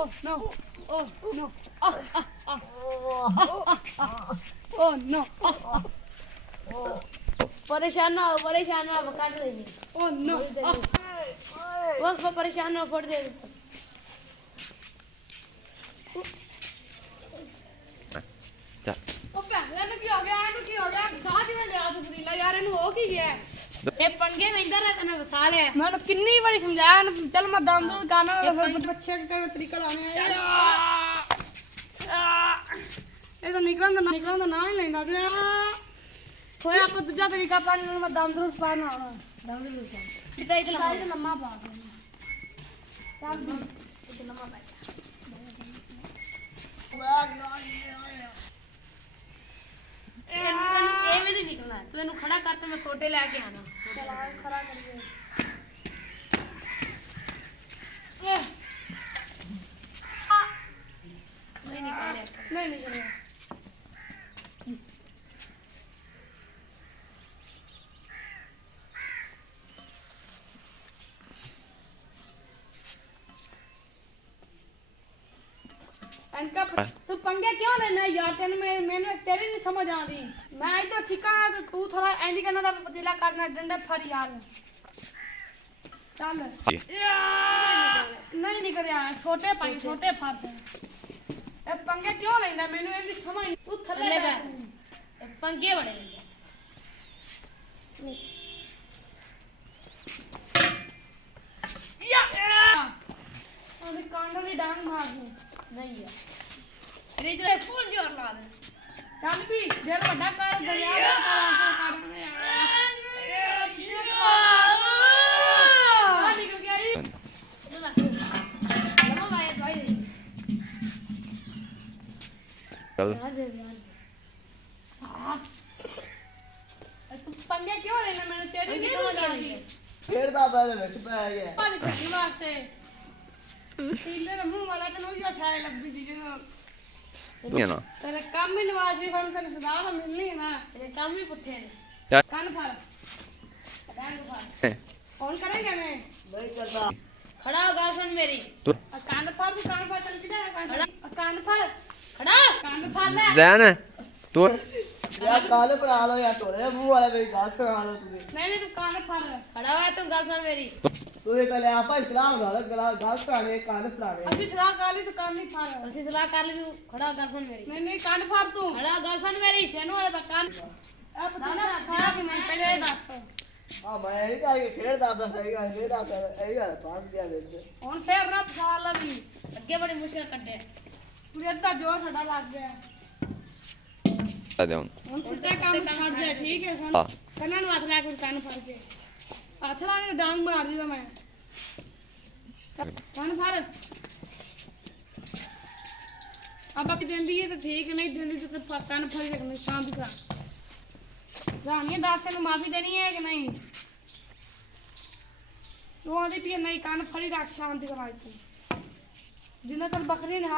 Oh no. Oh no. Oh no. परेशान ना हो काट देंगे। Oh no. बस परेशान ना फोड़ दे। ਚੱਲ ਉਹ ਪਹਿਲਾਂ ਨੂੰ ਕੀ ਹੋ ਗਿਆ ਇਹਨੂੰ ਕੀ ਹੋ ਗਿਆ ਸਾਹ ਜਿਵੇਂ ਲਿਆ ਤੂੰ ਪਤੀਲਾ ਯਾਰ ਇਹਨੂੰ ਹੋ ਕੀ ਗਿਆ ਇਹ ਪੰਗੇ ਲੈਂਦਾ ਰਹਿ ਤੈਨੂੰ ਵਸਾ ਲਿਆ। ਮੈਂ ਕਿੰਨੀ ਵਾਰੀ ਸਮਝਾਇਆ ਇਹਨੂੰ ਚੱਲ ਮੈਂ ਦਮ ਦੂਰ ਕਰਨਾ ਫਿਰ ਬੱਚੇ ਕਿਹੜਾ ਤਰੀਕਾ ਲਾਣੇ ਇਹ ਤਾਂ ਨਿਕਲਣ ਦਾ ਨਾ ਹੀ ਲੈਂਦਾ ਤੇ ਹੋਇਆ ਆਪਾਂ ਦੂਜਾ ਤਰੀਕਾ ਪਾਣੀ ਨਾਲ ਮੈਂ ਦਮ ਦੂਰ ਪਾਣਾ दम दे लूटा। कितना इतना ਸਾਈਡ ਲੰਮਾ ਪਾ ਦੇ ਚੱਲ ਵੀ इतना लंबा बैठ। ਇਹ ਵੀ ਨਹੀਂ ਨਿਕਲਣਾ ਤੂੰ ਇਹਨੂੰ ਖੜਾ ਕਰ ਤੇ ਮੈਂ ਛੋਟੇ ਲੈ ਕੇ ਆਣਾ। ਚਲਾ ਖੜਾ ਕਰੀਏ ਨਹੀਂ ਨਿਕਲਣਾ। ਨਹੀਂ ਨਿਕਲਿਆ इनका तू पंगे क्यों लेना यार तेन मैंने तेरी नहीं समझ आ रही मैं इधर छिका तो तू थोड़ा इंज करना था पतीला काटना डंडा फर यार चल नहीं निकल यार छोटे पाई छोटे फर ए पंगे क्यों लेना मैंने ये नहीं समझ तू थल्ले बैठ पंगे बड़े या और कांडो की डांग मार दूं नहीं है। अरे इधर फुल जोर लगा दे। चल भी जेर बड़ा कर दरिया का आंसू काटने आ निकल गया ये इधर ला। लम्बा भाई भाई दे। ਚੱਲ यार दे यार। तू पंगे क्यों लेना मैंने तेरी नहीं समझ आ रही ਖੇਡਦਾ ਪਿਆ ਦੇ ਵਿੱਚ ਪੈ ਗਿਆ पानी पीने वास्ते तीले दा मुंह वाला तन ओही छाए लगदी सी जो ਨਹੀਂ ਨਾ तेरे काम ही नवाज भी फिर तन सदा तो मिलनी है ना तेरे काम भी पुट्ठे हैं। कान फड़ कान फड़ कौन करेंगे मैं ਨਹੀਂ ਕਰਦਾ खड़ा हो गर्लफ्रेंड मेरी। कान फड़ तू कान फड़ चल चिड़ा कान फड़ खड़ा। कान फड़ ले ਜ਼ੈਨ ਤੂੰ ਯਾਰ ਕਾਲੇ ਬਣਾ ਲਓ ਯਾਰ ਤੋਰੇ ਮੂੰਹ ਵਾਲਾ ਮੇਰੀ ਗੱਲ ਸੁਣਾ ਲਓ ਤੁਸੀਂ नहीं तू कान फड़ खड़ा हुआ तू गर्लफ्रेंड मेरी। ਤੁਸੀਂ ਪਹਿਲੇ ਆਪਾਂ ਇਸਲਾਮ ਵਾਲਾ ਗੱਲ ਸੁਣਾਣੇ ਕੰਨ ਫੜਾਣੇ अभी सलाह काली तू कान नहीं फड़ ਅਸੀਂ सलाह कर ली तू खड़ा हो गर्लफ्रेंड मेरी। नहीं कान फड़ तू खड़ा हो गर्लफ्रेंड मेरी। तेनू वाले दा कान आ पता सारा भी मैं पहले दस ਆ ਮੈਂ ਨਹੀਂ ਤਾਂ ਖੇਡਦਾ ਪਿਆ ਸਹੀ ਗੱਲ ਖੇਡਦਾ ਪਿਆ ਇਹ ਗੱਲ ਫਸ ਗਿਆ ਵਿੱਚ ਹੁਣ ਫੇਰ ਨਾ ਫਸਾਲ ਲਾ ਵੀ ਅੱਗੇ ਬੜੀ ਮੁਸ਼ਕਲ ਕੱਟੇ। ਤੂੰ ਅੱਧਾ ਜੋਰ ਸਾਡਾ ਲੱਗ ਗਿਆ ਦੇ ਹੁਣ ਹੁਣ ਕੁੱਤੇ ਕੰਮ ਛੱਡ ਦੇ ਠੀਕ ਹੈ ਹਾਂ ਕੰਨਾਂ ਨੂੰ ਹੱਥ ਲਾ ਕੇ ਕੰਨ ਫੜ ਕੇ ਹੱਥ ਲਾ ਕੇ ਡਾਂਗ ਮਾਰ ਦੀ ਤਾਂ ਮੈਂ ਕੰਨ ਫੜ ਆਪਾਂ ਕਿ ਦਿੰਦੀ ਹੈ ਤਾਂ ਠੀਕ ਨਹੀਂ ਦਿੰਦੀ ਤਾਂ ਕੰਨ ਫੜ ਕੇ ਨਿਸ਼ਾਨ ਦਿਖਾ ਰਾਣੀ ਦਾਸ ਨੂੰ ਮਾਫੀ ਦੇਣੀ ਹੈ ਕਿ ਨਹੀਂ ਉਹ ਆਂਦੀ ਵੀ ਨਹੀਂ ਕੰਨ ਫੜੀ ਰੱਖ ਸ਼ਾਂਤੀ ਕਰਾਈ ਤੂੰ ਜਿੰਨਾ ਤੱਕ ਬੱਕਰੀ ਨੇ